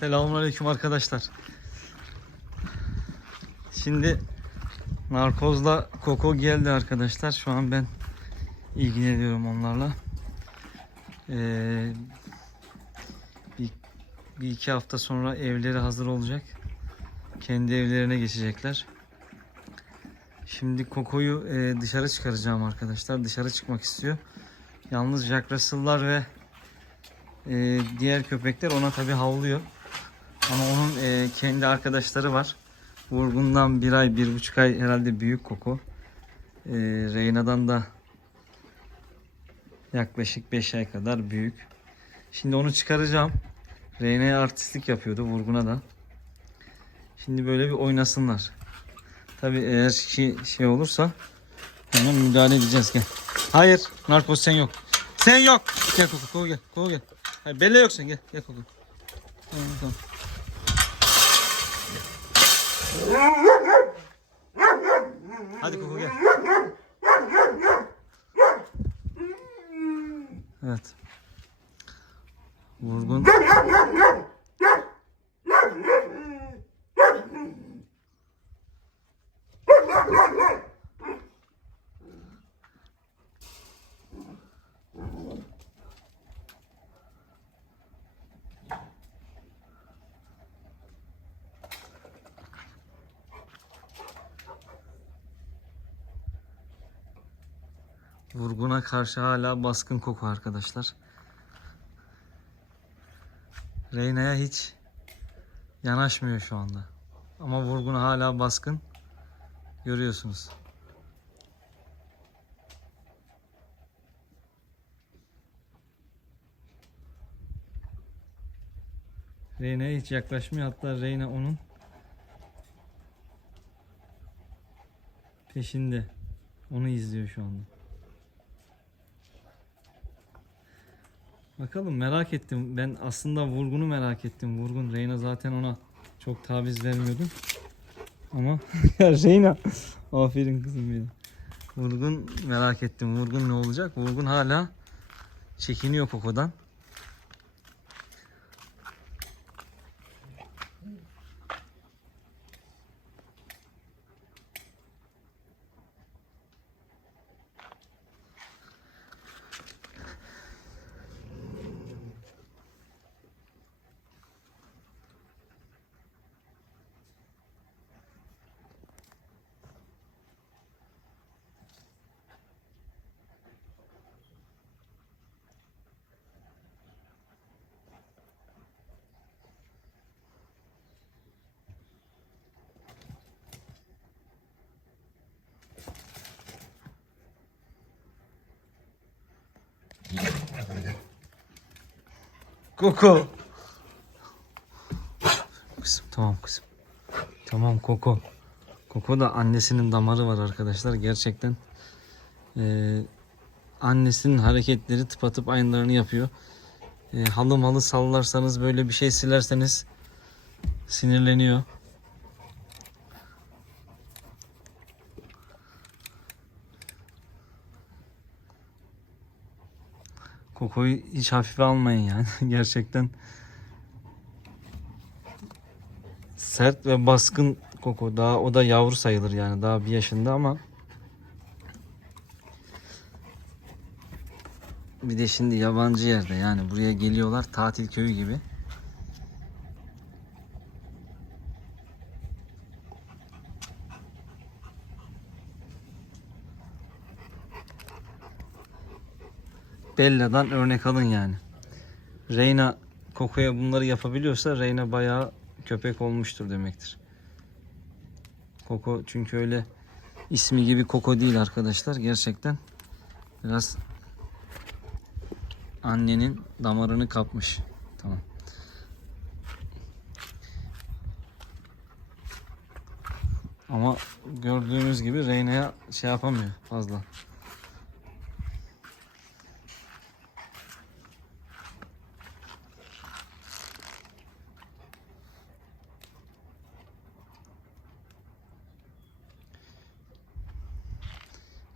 Selamünaleyküm arkadaşlar. Şimdi narkozla Koko geldi arkadaşlar. Şu an ben ilgileniyorum onlarla. Ee, bir, bir iki hafta sonra evleri hazır olacak. Kendi evlerine geçecekler. Şimdi Koko'yu e, dışarı çıkaracağım arkadaşlar. Dışarı çıkmak istiyor. Yalnız Jack Russell'lar ve e, diğer köpekler ona tabi havlıyor. Ama onun e, kendi arkadaşları var. Vurgun'dan bir ay, bir buçuk ay herhalde büyük Koko. E, Reyna'dan da yaklaşık 5 ay kadar büyük. Şimdi onu çıkaracağım. Reyna'ya artistlik yapıyordu Vurgun'a da. Şimdi böyle bir oynasınlar. Tabi eğer ki şey olursa hemen müdahale edeceğiz. Gel. Hayır. Narkoz sen yok. Sen yok. Gel Koko. Koko gel. Koko gel. Hayır, Bella yoksun. Gel. Gel Koko. Tamam, tamam. Hadi Koko gel. Evet. Vurgun. Karşı hala baskın koku arkadaşlar. Reyna'ya hiç yanaşmıyor şu anda. Ama vurgun hala baskın. Görüyorsunuz. Reyna'ya hiç yaklaşmıyor. Hatta Reyna onun peşinde. Onu izliyor şu anda. Bakalım merak ettim. Ben aslında vurgunu merak ettim. Vurgun Reyna zaten ona çok taviz vermiyordu. Ama ya Reyna aferin kızım benim. Vurgun merak ettim. Vurgun ne olacak? Vurgun hala çekiniyor kokodan. Koko. Kızım tamam kızım. Tamam Koko. Koko da annesinin damarı var arkadaşlar. Gerçekten eee, annesinin hareketleri tıpatıp aynılarını yapıyor. Eee, halı malı sallarsanız böyle bir şey silerseniz sinirleniyor. Koko'yu hiç hafife almayın yani. Gerçekten sert ve baskın Koko. Daha o da yavru sayılır yani. Daha bir yaşında ama bir de şimdi yabancı yerde yani buraya geliyorlar tatil köyü gibi. Bella'dan örnek alın yani. Reyna Koko'ya bunları yapabiliyorsa Reyna bayağı köpek olmuştur demektir. Koko çünkü öyle ismi gibi Koko değil arkadaşlar. Gerçekten biraz annenin damarını kapmış. Tamam. Ama gördüğünüz gibi Reyna'ya şey yapamıyor fazla.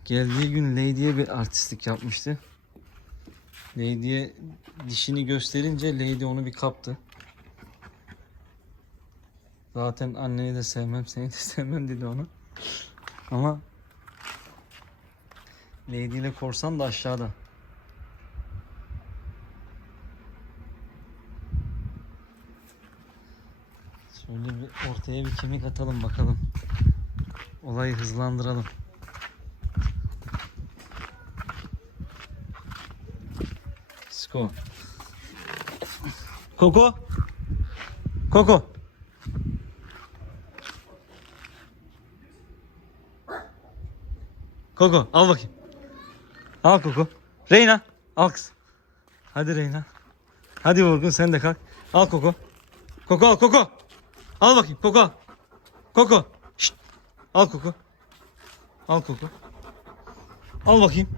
Geldiği gün Lady'ye bir artistlik yapmıştı. Lady'ye dişini gösterince Lady onu bir kaptı. Zaten anneni de sevmem, seni de sevmem dedi onu. Ama Lady ile korsan da aşağıda. Şöyle bir ortaya bir kemik atalım bakalım. Olayı hızlandıralım. Sko. Koko. Koko. Koko al bakayım. Al Koko. Reyna al kız. Hadi Reyna. Hadi Vurgun sen de kalk. Al Koko. Koko al Koko. Al bakayım Koko al. Koko. Şşt. Al Koko. Al Koko. Al bakayım.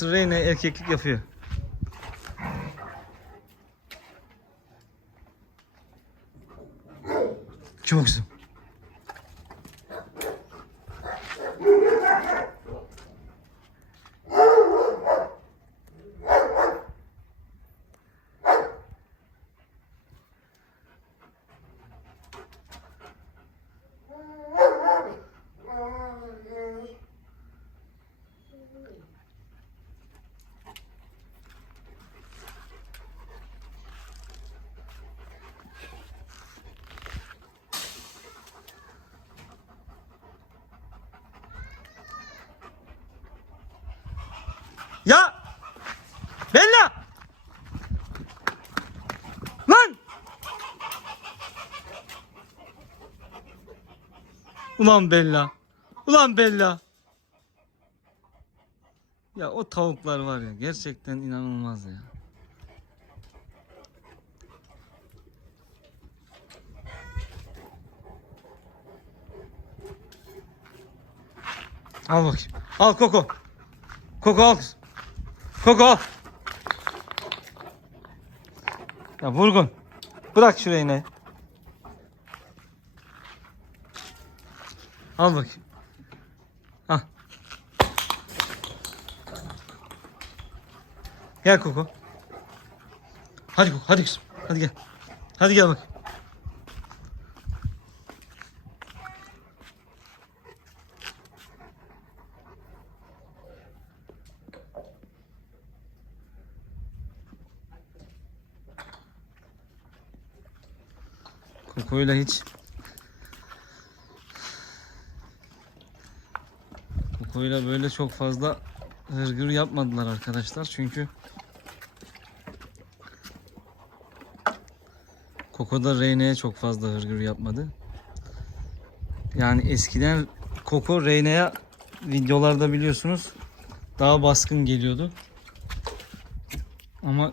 Doğrusu Reyna erkeklik yapıyor. Çok güzel. Ya! Bella! Lan! Ulan Bella. Ulan Bella. Ya o tavuklar var ya gerçekten inanılmaz ya. Al bakayım. Al Koko. Koko al. Koko. Ya Vurgun. Bırak şurayı ne? Al bakayım. Al. Gel Koko. Hadi Koko hadi kızım. Hadi gel. Hadi gel bak. Kokoyla hiç Kokoyla böyle çok fazla hırgür yapmadılar arkadaşlar çünkü Koko da Reyne'ye çok fazla hırgür yapmadı. Yani eskiden Koko Reyne'ye videolarda biliyorsunuz daha baskın geliyordu. Ama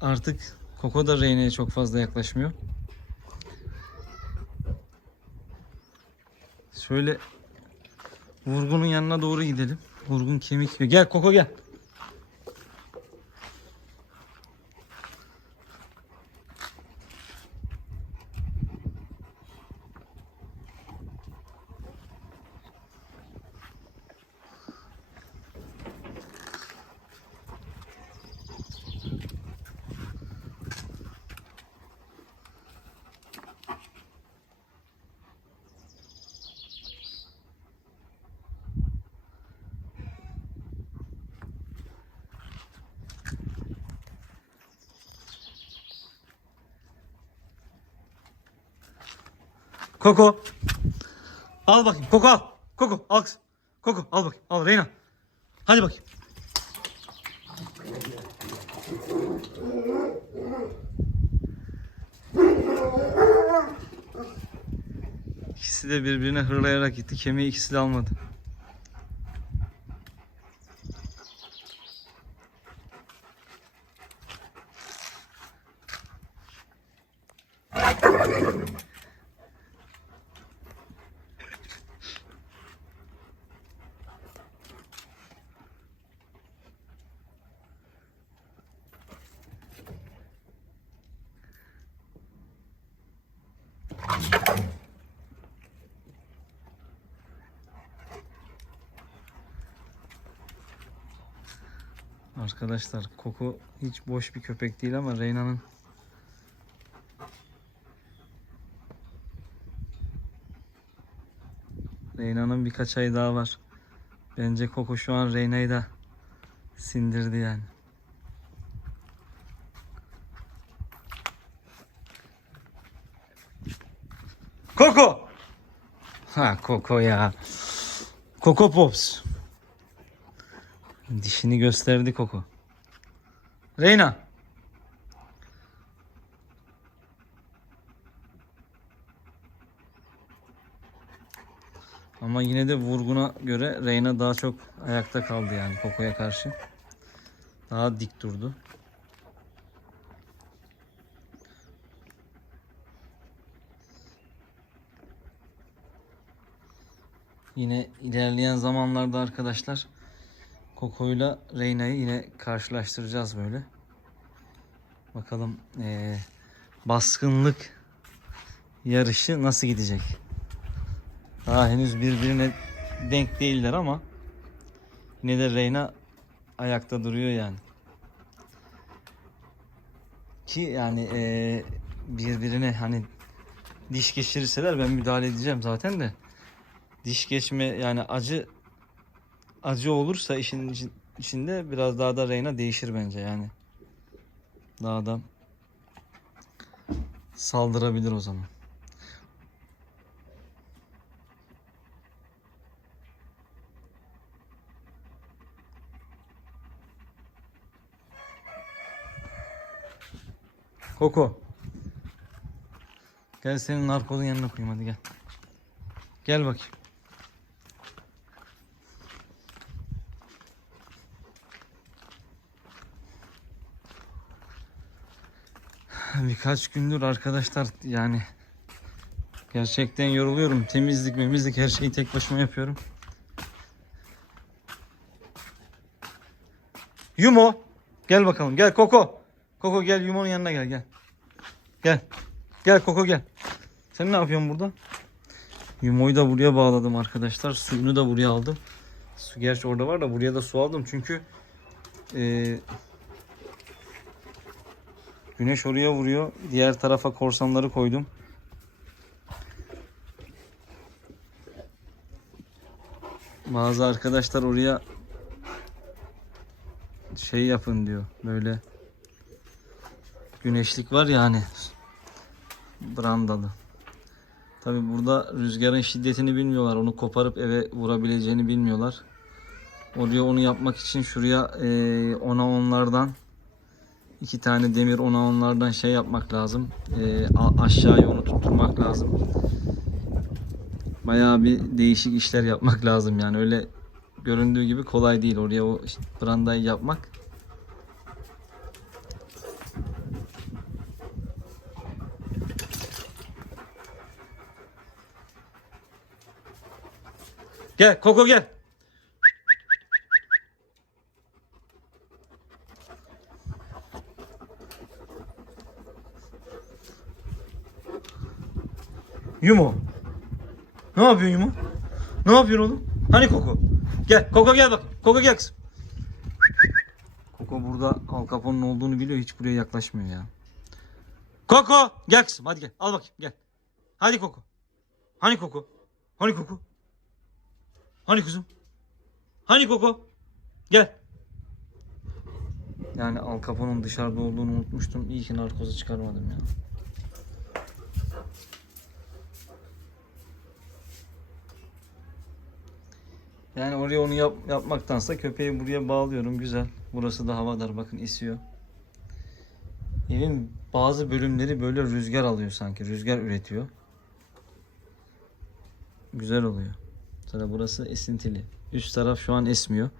artık Koko da Reyne'ye çok fazla yaklaşmıyor. Şöyle Vurgun'un yanına doğru gidelim. Vurgun kemik. Gel Koko gel. Koko. Al bakayım. Koko al. Koko al. Koko al bakayım. Al Reyna. Hadi bakayım. İkisi de birbirine hırlayarak gitti. Kemiği ikisi de almadı. Arkadaşlar Koko hiç boş bir köpek değil ama Reyna'nın Reyna'nın birkaç ay daha var. Bence Koko şu an Reyna'yı da sindirdi yani. Koko! Ha Koko ya. Koko Pops. Dişini gösterdi Koko. Reyna. Ama yine de vurguna göre Reyna daha çok ayakta kaldı yani Koko'ya karşı. Daha dik durdu. Yine ilerleyen zamanlarda arkadaşlar Koko'yla Reyna'yı yine karşılaştıracağız böyle. Bakalım eee, baskınlık yarışı nasıl gidecek? Daha henüz birbirine denk değiller ama yine de Reyna ayakta duruyor yani. Ki yani eee, birbirine hani diş geçirirseler ben müdahale edeceğim zaten de diş geçme yani acı acı olursa işin için- içinde biraz daha da Reyna değişir bence yani. Daha da saldırabilir o zaman. Koko. Gel senin narkozun yanına koyayım hadi gel. Gel bakayım. Birkaç gündür arkadaşlar yani gerçekten yoruluyorum. Temizlik, memizlik her şeyi tek başıma yapıyorum. Yumo gel bakalım gel Koko. Koko gel Yumo'nun yanına gel gel. Gel. Gel Koko gel. Sen ne yapıyorsun burada? Yumo'yu da buraya bağladım arkadaşlar. Suyunu da buraya aldım. Su gerçi orada var da buraya da su aldım çünkü eee Güneş oraya vuruyor. Diğer tarafa korsanları koydum. Bazı arkadaşlar oraya şey yapın diyor. Böyle güneşlik var ya hani brandalı. Tabi burada rüzgarın şiddetini bilmiyorlar. Onu koparıp eve vurabileceğini bilmiyorlar. Oraya onu yapmak için şuraya ona onlardan iki tane demir ona onlardan şey yapmak lazım. A- aşağıya onu tutturmak lazım. Bayağı bir değişik işler yapmak lazım yani öyle göründüğü gibi kolay değil oraya o işte brandayı yapmak. Gel Koko gel. Yumo. Ne yapıyorsun Yumo? Ne yapıyorsun oğlum? Hani Koko? Gel Koko gel bak. Koko gel kızım. Koko burada Al Capone'un olduğunu biliyor. Hiç buraya yaklaşmıyor ya. Koko gel kızım hadi gel. Al bakayım gel. Hadi Koko. Hani Koko? Hani Koko? Hani kızım? Hani Koko? Gel. Yani Al Capone'un dışarıda olduğunu unutmuştum. İyi ki narkozu çıkarmadım ya. Yani oraya onu yap, yapmaktansa köpeği buraya bağlıyorum. Güzel. Burası da havadar. Bakın esiyor. Evin bazı bölümleri böyle rüzgar alıyor sanki. Rüzgar üretiyor. Güzel oluyor. Mesela burası esintili. Üst taraf şu an esmiyor.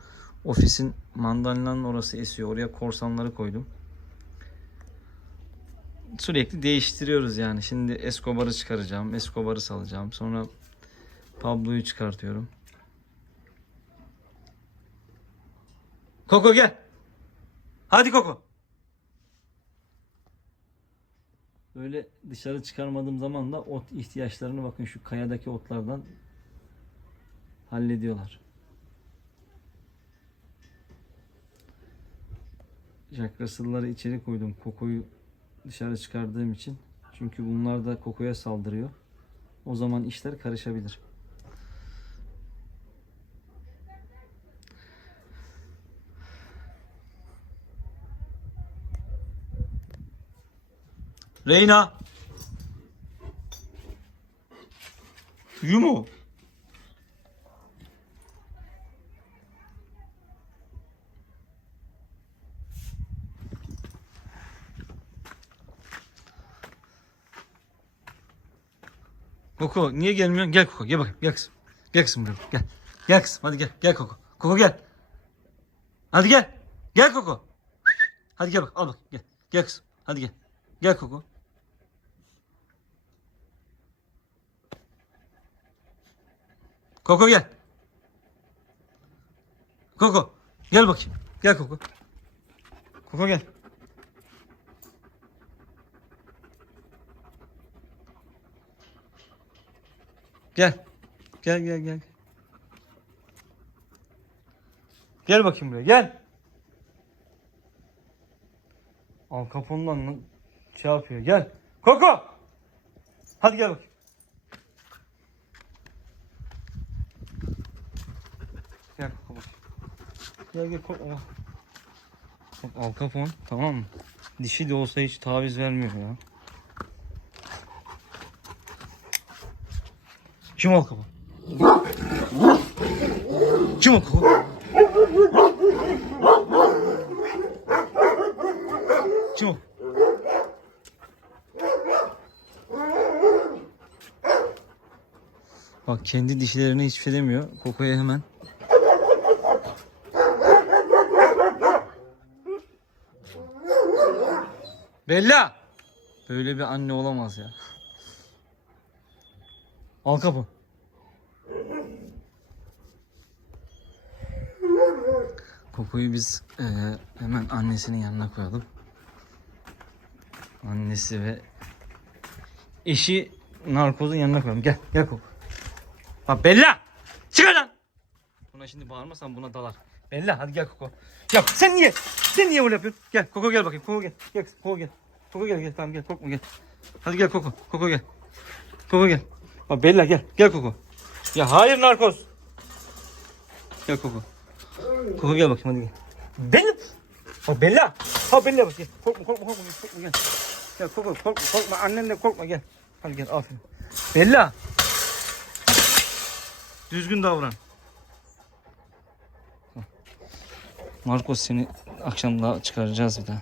Ofisin mandalinanın orası esiyor. Oraya korsanları koydum. Sürekli değiştiriyoruz yani. Şimdi Escobar'ı çıkaracağım. Escobar'ı salacağım. Sonra Pablo'yu çıkartıyorum. Koko gel. Hadi Koko. Böyle dışarı çıkarmadığım zaman da ot ihtiyaçlarını bakın şu kayadaki otlardan hallediyorlar. Jack Russell'ları içeri koydum kokoyu dışarı çıkardığım için. Çünkü bunlar da kokoya saldırıyor. O zaman işler karışabilir. Reyna. Yumu. Koko niye gelmiyorsun? Gel Koko gel bakayım gel kızım. Gel kızım buraya gel. Gel kızım hadi gel. Gel Koko. Koko gel. Hadi gel. Gel Koko. Hadi gel bak al bak gel. Gel kızım. Hadi gel. Gel Koko. Koko gel. Koko. Gel bakayım. Gel Koko. Koko gel. Gel. Gel gel gel. Gel bakayım buraya gel. Al kapondan lan şey yapıyor gel. Koko. Hadi gel bakayım. Gel Koko bakayım. Gel gel Koko. Bak Al Capone tamam mı? Dişi de olsa hiç taviz vermiyor ya. Kim Al Capone? Kim Al Capone? Kim? Bak kendi dişilerine hiçbir şey demiyor. Koko'ya hemen. Bella! Böyle bir anne olamaz ya. Al kapı. Koko'yu biz eee, hemen annesinin yanına koyalım. Annesi ve eşi narkozun yanına koyalım. Gel, gel Koko. Bak Bella! Çık lan! Buna şimdi bağırmasan buna dalar. Bella hadi gel Koko. Ya sen niye? Sen niye böyle yapıyorsun? Gel Koko gel bakayım. Koko gel. Gel Koko gel. Koko gel gel tamam gel korkma gel. Hadi gel Koko. Koko gel. Koko gel. Bak Bella gel. Gel Koko. Ya hayır narkoz. Gel Koko. Koko gel bakayım hadi gel. Bella. Bak Bella. Ha Bella bak gel. Korkma korkma korkma korkma gel. Gel Koko korkma korkma annen korkma gel. Hadi gel aferin. Bella. Düzgün davran. Marcos seni akşam daha çıkaracağız bir daha.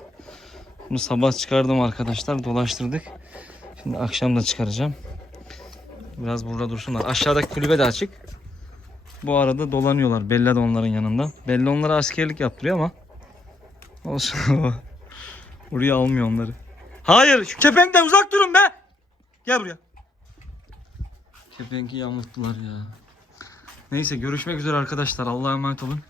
Bunu sabah çıkardım arkadaşlar. Dolaştırdık. Şimdi akşam da çıkaracağım. Biraz burada dursunlar. Aşağıdaki kulübe de açık. Bu arada dolanıyorlar. Bella da onların yanında. Bella onlara askerlik yaptırıyor ama olsun. Buraya almıyor onları. Hayır şu kepenkten uzak durun be. Gel buraya. Kepenki yamulttular ya. Neyse görüşmek üzere arkadaşlar. Allah'a emanet olun.